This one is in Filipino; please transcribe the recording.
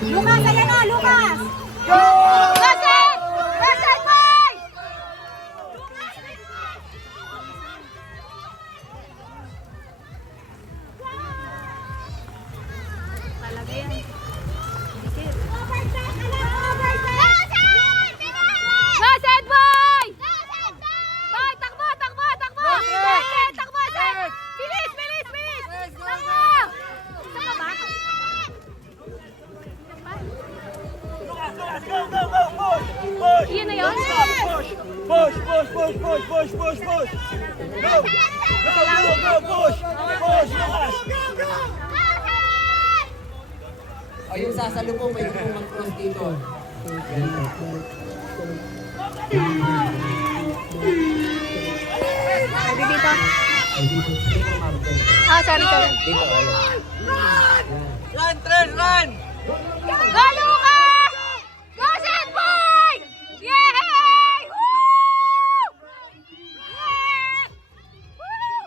Lucas, ayan na, Lucas! Go! Baset! Baset, boy! Talaga yan. Dikit. Baset, boy! Boy, takbo, takbo, takbo! Baset, takbo, Baset! Bilis, bilis, bilis! Takbo! Takbo ba? Go, go, go, push! Push! Iyan na yun? Push! Push, push, push, push, push, push, push! Go! Go, go, go, push! Push, Lucas! O yung sasalubong, pwede po mag-cross dito. Pwede dito. Ah, sorry, sorry. Dito, ayun. Run, Trent, run!